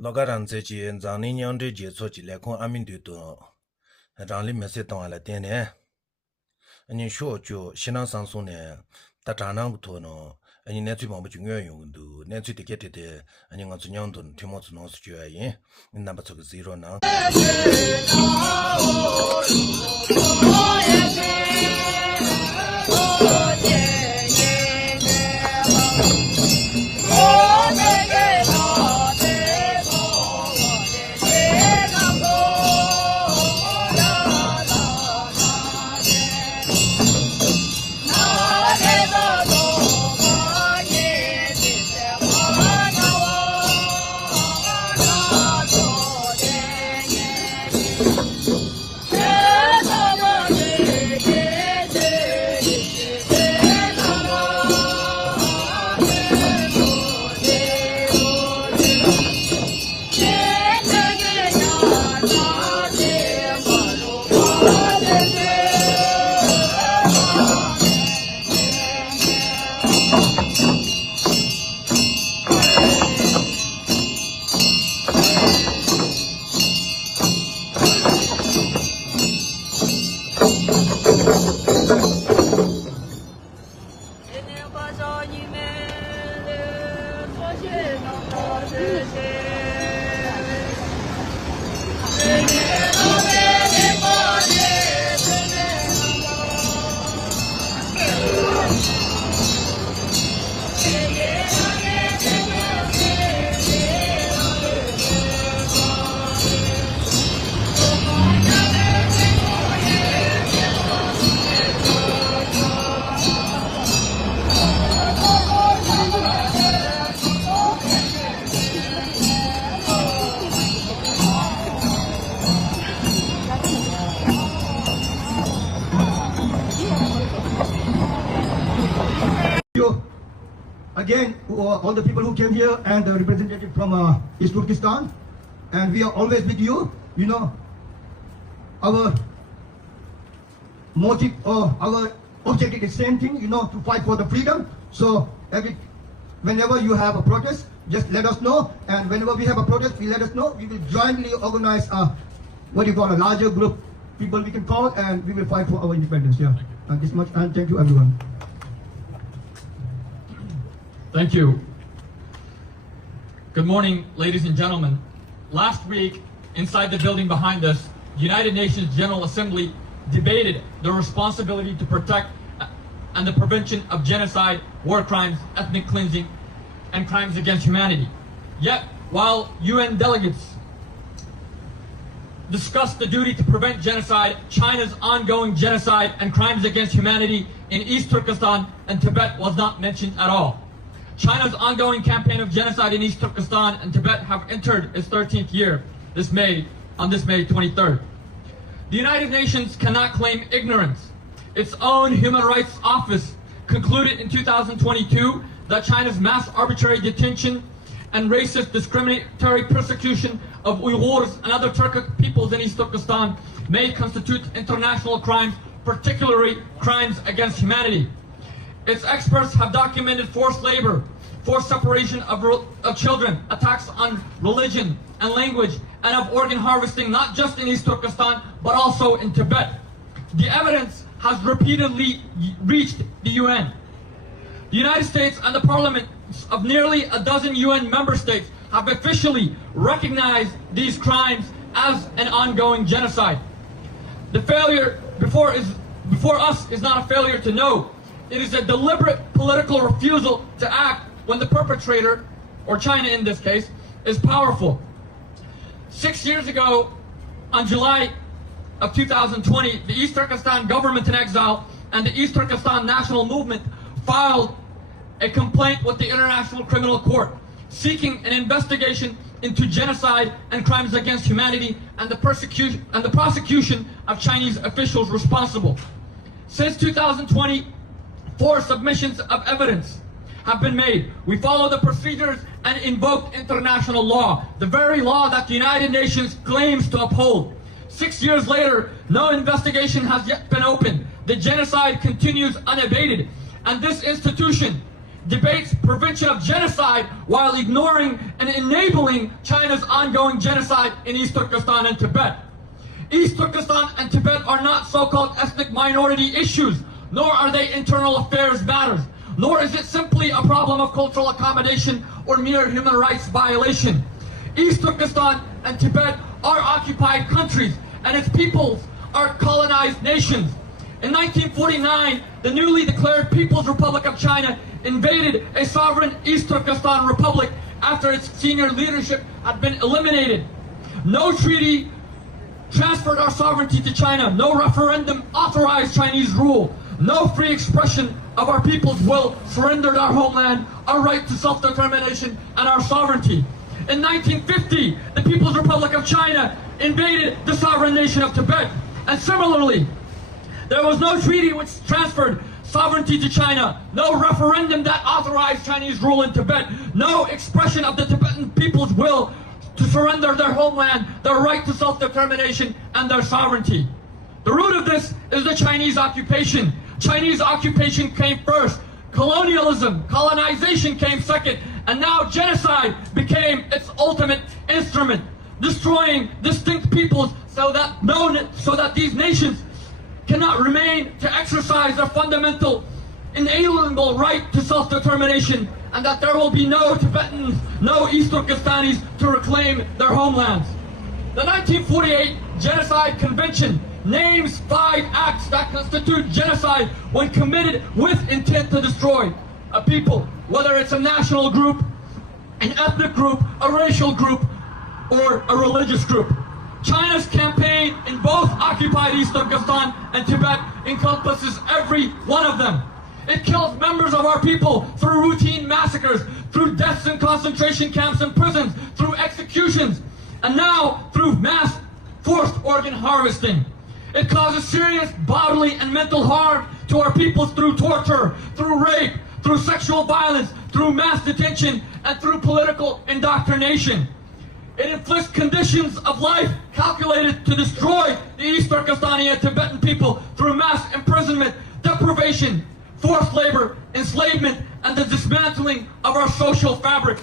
Logaran Zechi and Zani Yandri Jesochi Lekon Amindu Ranli Meseton la Tene and in short Joe Shinan Sansone Tatanang Tono and in Netsu Mabuchungu do Netsu to get it and in Otsunyandon Timothy North Joy in number 0 now. Again, all the people who came here and the representative from East Turkestan, and we are always with you. You know, our motive or our objective is the same thing, you know, to fight for the freedom. So whenever you have a protest, just let us know, and whenever we have a protest, let us know. We will jointly organize a larger group people we can call, and we will fight for our independence. Yeah, and this much, and thank you everyone. Thank you. Good morning, ladies and gentlemen. Last week, inside the building behind us, the United Nations General Assembly debated the responsibility to protect and the prevention of genocide, war crimes, ethnic cleansing, and crimes against humanity. Yet, while UN delegates discussed the duty to prevent genocide, China's ongoing genocide and crimes against humanity in East Turkestan and Tibet was not mentioned at all. China's ongoing campaign of genocide in East Turkestan and Tibet have entered its 13th year on this May 23rd. The United Nations cannot claim ignorance. Its own Human Rights Office concluded in 2022 that China's mass arbitrary detention and racist discriminatory persecution of Uyghurs and other Turkic peoples in East Turkestan may constitute international crimes, particularly crimes against humanity. Its experts have documented forced labor, forced separation of children, attacks on religion and language, and of organ harvesting not just in East Turkestan, but also in Tibet. The evidence has repeatedly reached the UN. The United States and the parliaments of nearly a dozen UN member states have officially recognized these crimes as an ongoing genocide. The failure before us is not a failure to know. It is a deliberate political refusal to act when the perpetrator, or China in this case, is powerful. 6 years ago, on July of 2020, the East Turkestan government in exile and the East Turkestan National Movement filed a complaint with the International Criminal Court seeking an investigation into genocide and crimes against humanity and the prosecution of Chinese officials responsible. Since 2020, 4 submissions of evidence have been made. We follow the procedures and invoke international law, the very law that the United Nations claims to uphold. 6 years later, no investigation has yet been opened. The genocide continues unabated, and this institution debates prevention of genocide while ignoring and enabling China's ongoing genocide in East Turkestan and Tibet. East Turkestan and Tibet are not so-called ethnic minority issues, nor are they internal affairs matters, nor is it simply a problem of cultural accommodation or mere human rights violation. East Turkestan and Tibet are occupied countries, and its peoples are colonized nations. In 1949, the newly declared People's Republic of China invaded a sovereign East Turkestan Republic after its senior leadership had been eliminated. No treaty transferred our sovereignty to China. No referendum authorized Chinese rule. No free expression of our people's will surrendered our homeland, our right to self-determination, and our sovereignty. In 1950, the People's Republic of China invaded the sovereign nation of Tibet. And similarly, there was no treaty which transferred sovereignty to China, no referendum that authorized Chinese rule in Tibet, no expression of the Tibetan people's will to surrender their homeland, their right to self-determination, and their sovereignty. The root of this is the Chinese occupation. Chinese occupation came first. Colonialism, colonization came second, and now genocide became its ultimate instrument, destroying distinct peoples so that these nations cannot remain to exercise their fundamental, inalienable right to self-determination, and that there will be no Tibetans, no East Turkestanis to reclaim their homelands. The 1948 Genocide Convention names 5 acts that constitute genocide when committed with intent to destroy a people, whether it's a national group, an ethnic group, a racial group, or a religious group. China's campaign in both occupied East Turkestan and Tibet encompasses every one of them. It kills members of our people through routine massacres, through deaths in concentration camps and prisons, through executions, and now through mass forced organ harvesting. It causes serious bodily and mental harm to our people through torture, through rape, through sexual violence, through mass detention, and through political indoctrination. It inflicts conditions of life calculated to destroy the East Turkestani and Tibetan people through mass imprisonment, deprivation, forced labor, enslavement, and the dismantling of our social fabric.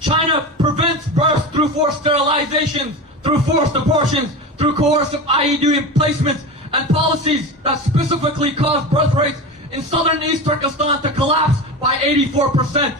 China prevents births through forced sterilizations, through forced abortions, through coercive IED placements, and policies that specifically cause birth rates in southern East Turkestan to collapse by 84%.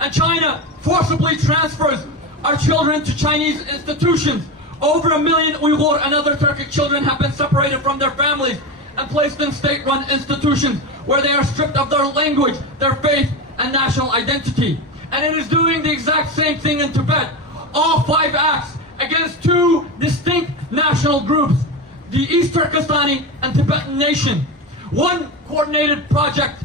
And China forcibly transfers our children to Chinese institutions. Over 1 million Uyghur and other Turkic children have been separated from their families and placed in state-run institutions where they are stripped of their language, their faith, and national identity. And it is doing the exact same thing in Tibet. All 5 acts against 2 distinct national groups, the East Turkestani and Tibetan nation. One coordinated project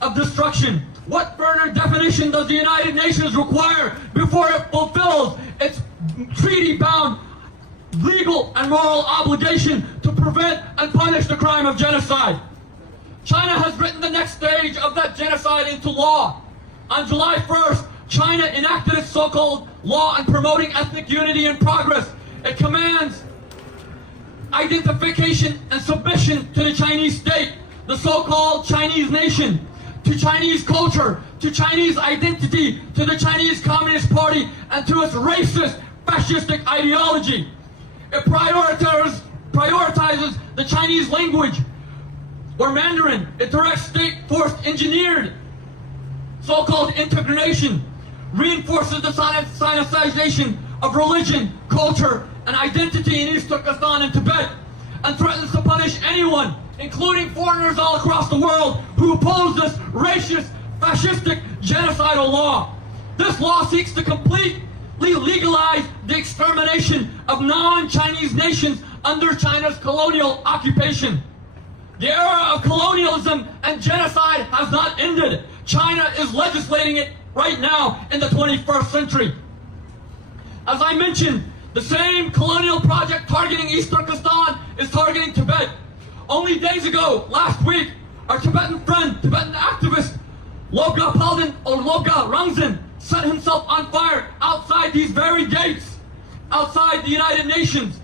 of destruction. What further definition does the United Nations require before it fulfills its treaty-bound legal and moral obligation to prevent and punish the crime of genocide? China has written the next stage of that genocide into law. On July 1st, China enacted its so-called law on promoting ethnic unity and progress. It commands identification and submission to the Chinese state, the so-called Chinese nation, to Chinese culture, to Chinese identity, to the Chinese Communist Party, and to its racist, fascistic ideology. It prioritizes the Chinese language, or Mandarin. It directs state-forced engineered so-called integration, reinforces the sinicization of religion, culture, and identity in East Turkestan and Tibet, and threatens to punish anyone, including foreigners all across the world, who oppose this racist, fascistic, genocidal law. This law seeks to completely legalize the extermination of non-Chinese nations under China's colonial occupation. The era of colonialism and genocide has not ended. China is legislating it right now in the 21st century. As I mentioned, the same colonial project targeting East Turkestan is targeting Tibet. Only days ago, last week, our Tibetan friend, Tibetan activist, Lobga Palden or Lobga Rangzin, set himself on fire outside these very gates, outside the United Nations,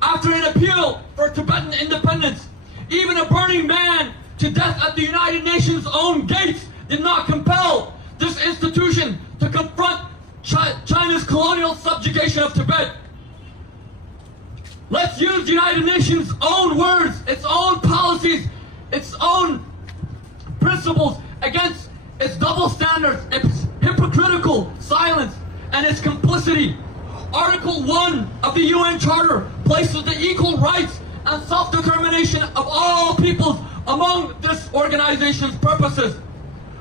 after an appeal for Tibetan independence. Even a burning man to death at the United Nations' own gates did not compel this institution to confront China's colonial subjugation of Tibet. Let's use the United Nations' own words, its own policies, its own principles against its double standards, its hypocritical silence, and its complicity. Article 1 of the UN Charter places the equal rights and self-determination of all peoples among this organization's purposes.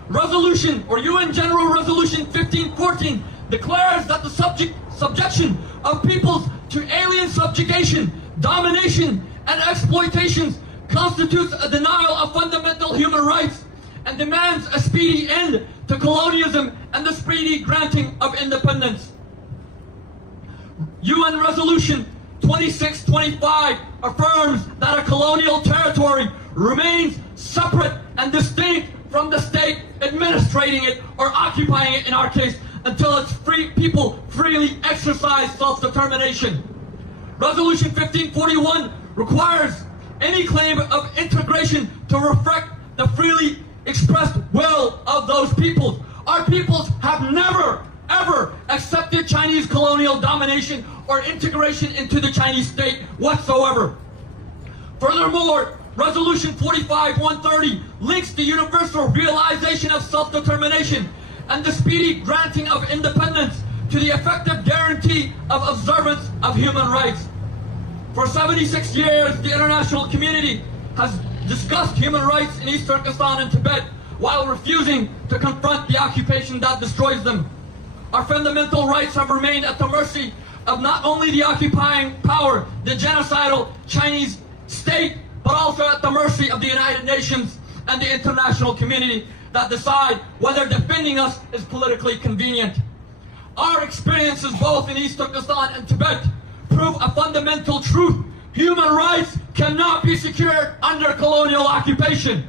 Resolution, or UN General Resolution 1514, declares that the subjection of peoples to alien subjugation, domination, and exploitations constitutes a denial of fundamental human rights and demands a speedy end to colonialism and the speedy granting of independence. UN Resolution 2625 affirms that a colonial territory remains separate and distinct from the state administrating it or occupying it, in our case, until its people freely exercise self-determination. Resolution 1541 requires any claim of integration to reflect the freely expressed will of those peoples. Our peoples have never, ever accepted Chinese colonial domination or integration into the Chinese state whatsoever. Furthermore, Resolution 45-130 links the universal realization of self-determination and the speedy granting of independence to the effective guarantee of observance of human rights. For 76 years, the international community has discussed human rights in East Turkestan and Tibet while refusing to confront the occupation that destroys them. Our fundamental rights have remained at the mercy of not only the occupying power, the genocidal Chinese state, but also at the mercy of the United Nations and the international community that decide whether defending us is politically convenient. Our experiences both in East Turkestan and Tibet prove a fundamental truth. Human rights cannot be secured under colonial occupation.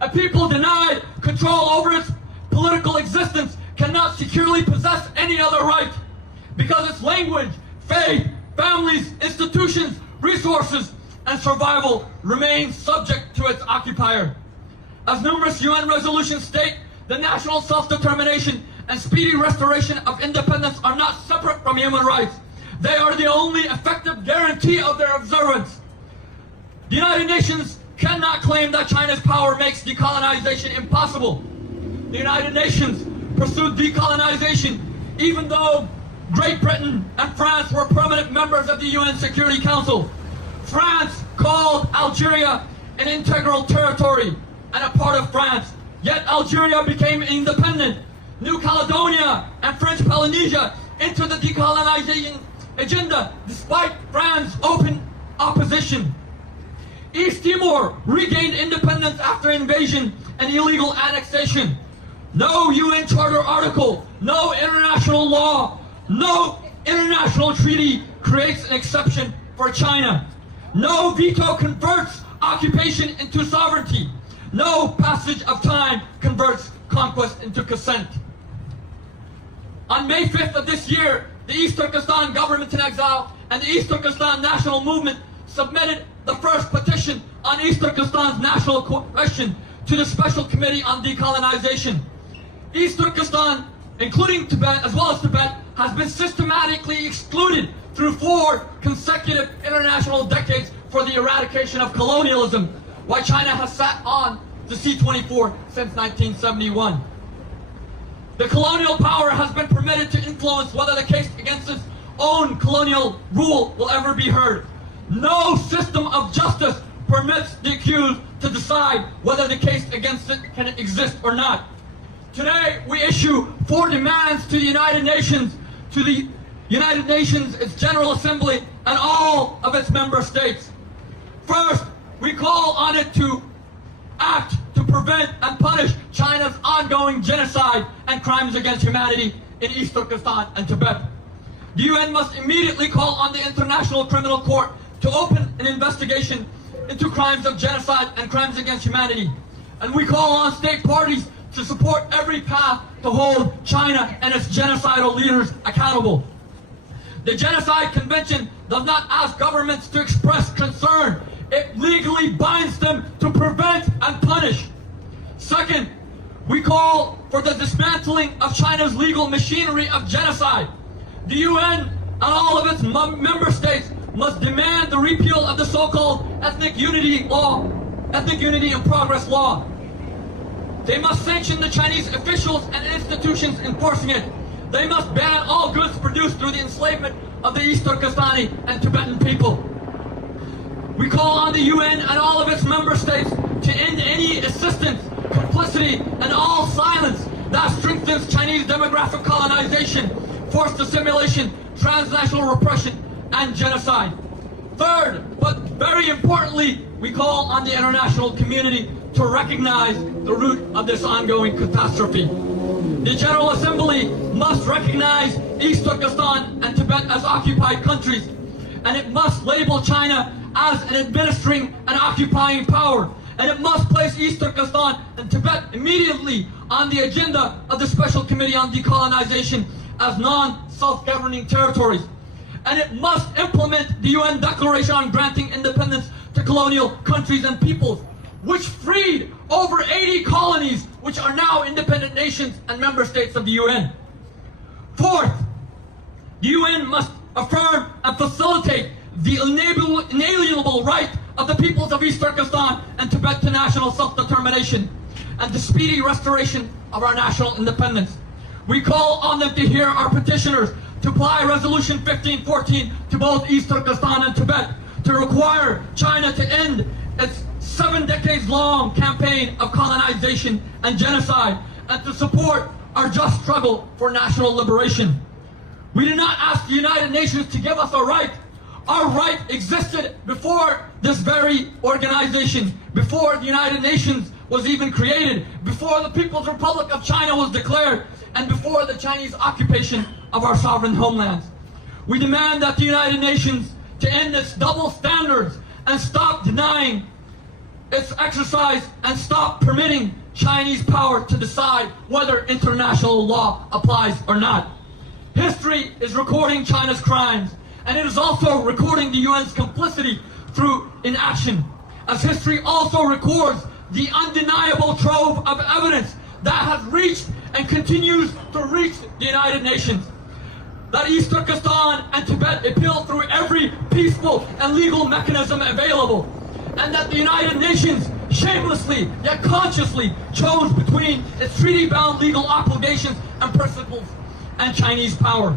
A people denied control over its political existence cannot securely possess any other right, because its language, faith, families, institutions, resources, and survival remain subject to its occupier. As numerous UN resolutions state, the national self-determination and speedy restoration of independence are not separate from human rights. They are the only effective guarantee of their observance. The United Nations cannot claim that China's power makes decolonization impossible. The United Nations pursued decolonization even though Great Britain and France were permanent members of the UN Security Council. France called Algeria an integral territory and a part of France, yet Algeria became independent. New Caledonia and French Polynesia entered the decolonization agenda despite France's open opposition. East Timor regained independence after invasion and illegal annexation. No UN Charter article, no international law, no international treaty creates an exception for China. No veto converts occupation into sovereignty. No passage of time converts conquest into consent. On May 5th of this year, the East Turkestan government in exile and the East Turkestan National Movement submitted the first petition on East Turkestan's national question to the Special Committee on Decolonization. East Turkestan, including Tibet as well as Tibet, has been systematically excluded through 4 consecutive international decades for the eradication of colonialism, while China has sat on the C-24 since 1971. The colonial power has been permitted to influence whether the case against its own colonial rule will ever be heard. No system of justice permits the accused to decide whether the case against it can exist or not. Today, we issue 4 demands to the United Nations, its General Assembly, and all of its member states. First, we call on it to act to prevent and punish China's ongoing genocide and crimes against humanity in East Turkestan and Tibet. The UN must immediately call on the International Criminal Court to open an investigation into crimes of genocide and crimes against humanity. And we call on state parties to support every path to hold China and its genocidal leaders accountable. The Genocide Convention does not ask governments to express concern. it legally binds them to prevent and punish. Second, we call for the dismantling of China's legal machinery of genocide. The UN and all of its member states must demand the repeal of the so-called ethnic unity and progress law. They must sanction the Chinese officials and institutions enforcing it. They must ban all goods produced through the enslavement of the East Turkestani and Tibetan people. We call on the UN and all of its member states to end any assistance, complicity, and all silence that strengthens Chinese demographic colonization, forced assimilation, transnational repression, and genocide. Third, but very importantly, we call on the international community to recognize the root of this ongoing catastrophe. The General Assembly must recognize East Turkestan and Tibet as occupied countries, and it must label China as an administering and occupying power, and it must place East Turkestan and Tibet immediately on the agenda of the Special Committee on Decolonization as non-self-governing territories. And it must implement the UN Declaration on Granting Independence to Colonial Countries and Peoples, which freed over 80 colonies, which are now independent nations and member states of the UN. Fourth, the UN must affirm and facilitate the inalienable right of the peoples of East Turkestan and Tibet to national self-determination and the speedy restoration of our national independence. We call on them to hear our petitioners to apply Resolution 1514 to both East Turkestan and Tibet to require China to end its 7 decades-long campaign of colonization and genocide and to support our just struggle for national liberation. We do not ask the United Nations to give us a right. Our right existed before this very organization, before the United Nations was even created, before the People's Republic of China was declared, and before the Chinese occupation of our sovereign homelands. We demand that the United Nations to end its double standards and stop denying its exercise and stop permitting Chinese power to decide whether international law applies or not. History is recording China's crimes, and it is also recording the UN's complicity through inaction, as history also records the undeniable trove of evidence that has reached and continues to reach the United Nations. That East Turkestan and Tibet appeal through every peaceful and legal mechanism available, and that the United Nations shamelessly yet consciously chose between its treaty-bound legal obligations and principles and Chinese power.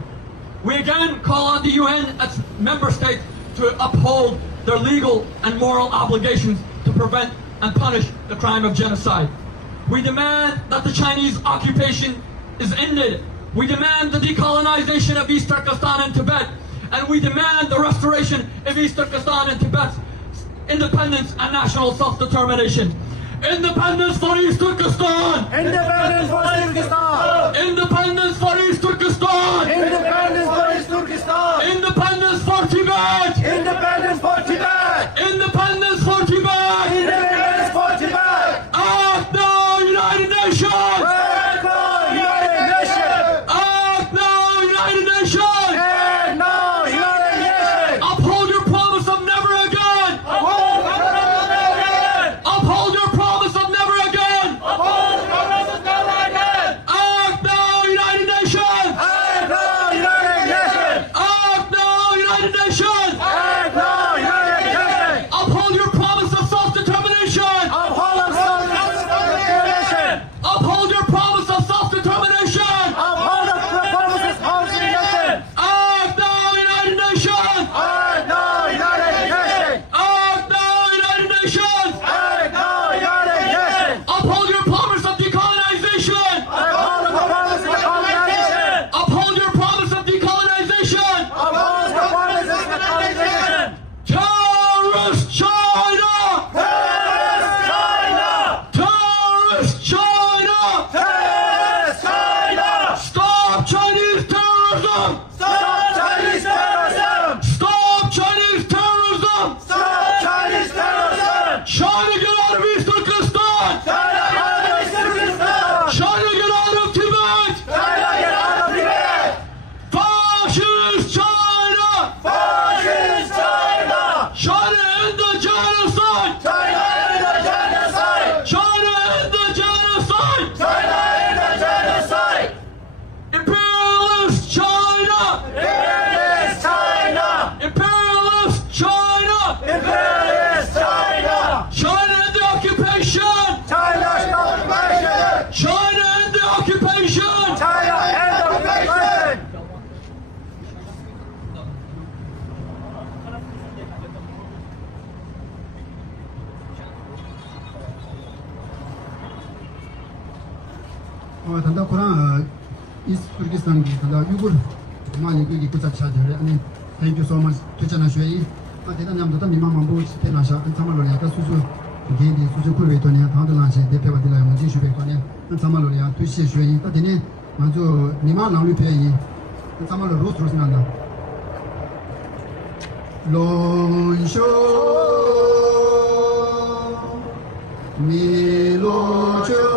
We again call on the UN as member states to uphold their legal and moral obligations to prevent and punish the crime of genocide. We demand that the Chinese occupation is ended. We demand the decolonization of East Turkestan and Tibet, and we demand the restoration of East Turkestan and Tibet's independence and national self-determination. Independence for East Turkestan! Independence for Turkestan! Independence for East Turkestan! Independence for East Turkestan! Independence for Tibet! Independence for Tibet! Independence for Tibet! Independence for Tibet! Act now, United Nations! Act now, United Nations! Act now, United Nations! Act now, United Nations! Uphold your promise of never again! Uphold the promise of never again! Uphold your promise of never again! Uphold the promise of never again! Act now, United Nations! Act now, Imperialist China! Imperialist China! Imperialist China! China and the occupation! China occupation! China and the occupation! China and occupation! 단다 코란 이스 투르키스탄 단다 유gur 많이 그게 고작 차지를 아니 thank you so much 퇴짜나 쉐이 아 대단 냠도 미만 만보 페나샤 안타말로 야가 수수 게디 수수 쿨베 토냐 다들란시 대표받들라 문지 슈베 토냐 안타말로 야 투시 쉐이 따데네 먼저 미만 나올리 페이 안타말로 로스로스 난다 론쇼 미로조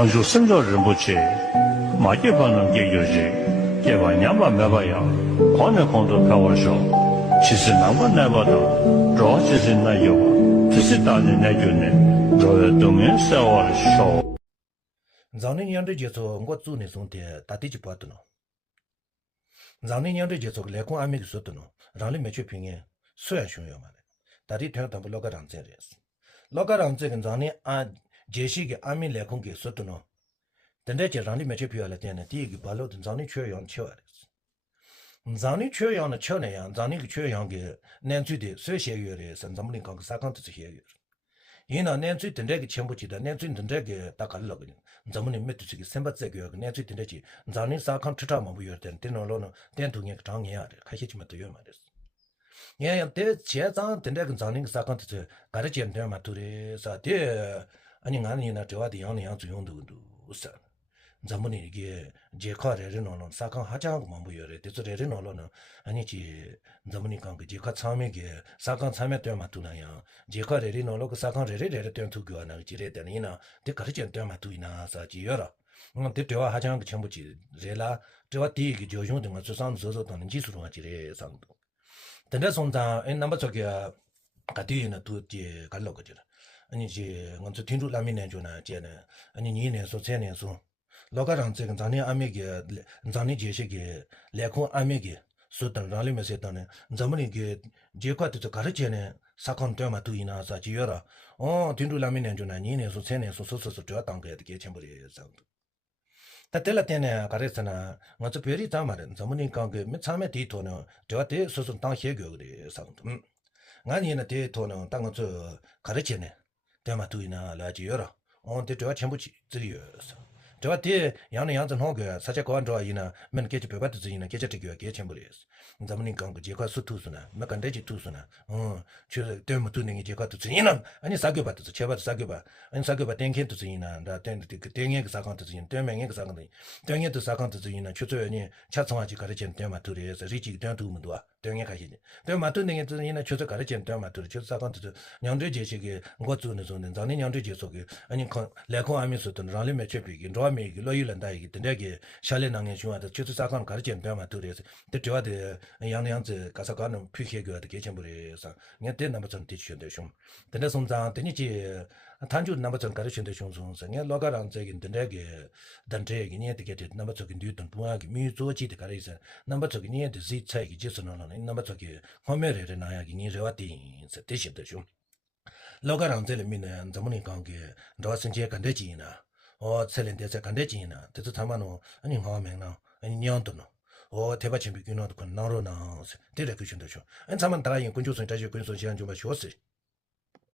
창조 선조 rinpoche 마게 반응 계교지 개바 냠바 매바야 권의 공도 배워서 지스 남과 내바도 저 지스 나요 지스 다는 내주는 저의 동의 세월 쇼 자네 년도 제소 뭐 주네 손데 다디지 봐도노 자네 년도 제소 레콘 아미기 소도노 라리 매체 핑에 수야 중요 말에 다디 태어담 로가랑 제레스 로가랑 제근 자네 아 제시게 아미 레콘게 소도노 근데 라리 매체 피할 때는 디기 발로든 자네 최연 쳐야 자네 최연의 쳐내야 자네 그 최연게 nen주디 쇠셰유에 선zam물인 강 사칸트 해요 이나 nen주 된데게 전부지다 nen주 된데게 딱 갈러거든 자문이 메트지기 셈바제게 nen주 된데지 자네 사칸 트타만 부여 된 데노로는 된통에 장해야 가시지만 또 말이었어 예, 때 제장 된데게 자네 사칸트 가르치는 데 마투레 사데 아니 나니나 저와도 양양 주용도 우사 자문이 이게 제카레르노는 사칸 하장만 부여래 데서레르노는 아니지 자문이 강 제카 참에게 사칸 참에 때 마투나야 제카레르노로 그 사칸 레레레 때 투교하나 지레다니나 데 가르치는 때 마투이나 사지여라 데 대화 하장 그 전부지 레라 저와 디기 조용 등을 수상서서 도는 지수로 하지레 상도 근데 손자 넘버 저기 가디나 두지 갈로거지 아니지 먼저 tindu 라미네 주나 제네 아니 니네 소체네소 로가랑 제가 자네 아메게 자네 제시게 레콘 아메게 소단 라리메세다네 자문이게 제과도 가르치네 사건 때마 두이나 사지여라 tindu 라미네 주나 니네 소체네 소소소 저 당게 되게 전부리 상도 Tatella tiene caresana, what's a very tamarin, someone in Kong, Mitsame Titono, Joate, Susan Tang Hego, sound. Ngani in a day tono, Tango Caricene, Tematuina, La Giora, on the Chambuchi 3 years. Joate, Yan Yan Hoga, such a quandra in a men get peppers in a kitchen, get chambers. Zamanin Kong, Jeka Sutusuna, Macandeji Tusuna, choose Dermatuning Jeka to Zina, and Saguba to Cheva Saguba, and Saguba thinking to Zina, and then the Ding Sagan to Zin, Derming exactly. Doing it to Sagan to Zina, Chutu, Chatsuachi Caricin, Dermaturi, reaching down to Mudua, doing a Kahin. Dermatuning it in a Chutu Caricin, Dermaturi, Chusagan to Nyandri, Gotsun, and Zani Nyandri, and you can Lako Amisut and Rally Metric, and draw me, Loyal and I, the Negi, Shalinang and Shua, the Chusagan Caricin, Dermaturi, the Joade. 양양즈 가사가는 피해가 되게 전부에 내 남부전 디슈데숑 근데 손자 되니지 단주 남부전 가르친데 숑송서 내 로가랑 저긴 된데게 단제기 니 되게 남부적인 뒤던 부하기 미조지데 가르이서 남부적인 니 지 차이기 지스노는 남부적이 호메레레 나야기 니 저와티 디슈데숑 로가랑 저리미는 저문이 관계 로선제 간데지나 셀렌데서 간데지나 뜻 담아노 아니 화면나 아니 냥도노 대바침 비교노도 건 나로나 데레 그준도죠. 안 참만 따라인 군조선 자주 군소 시간 좀 쉬었어.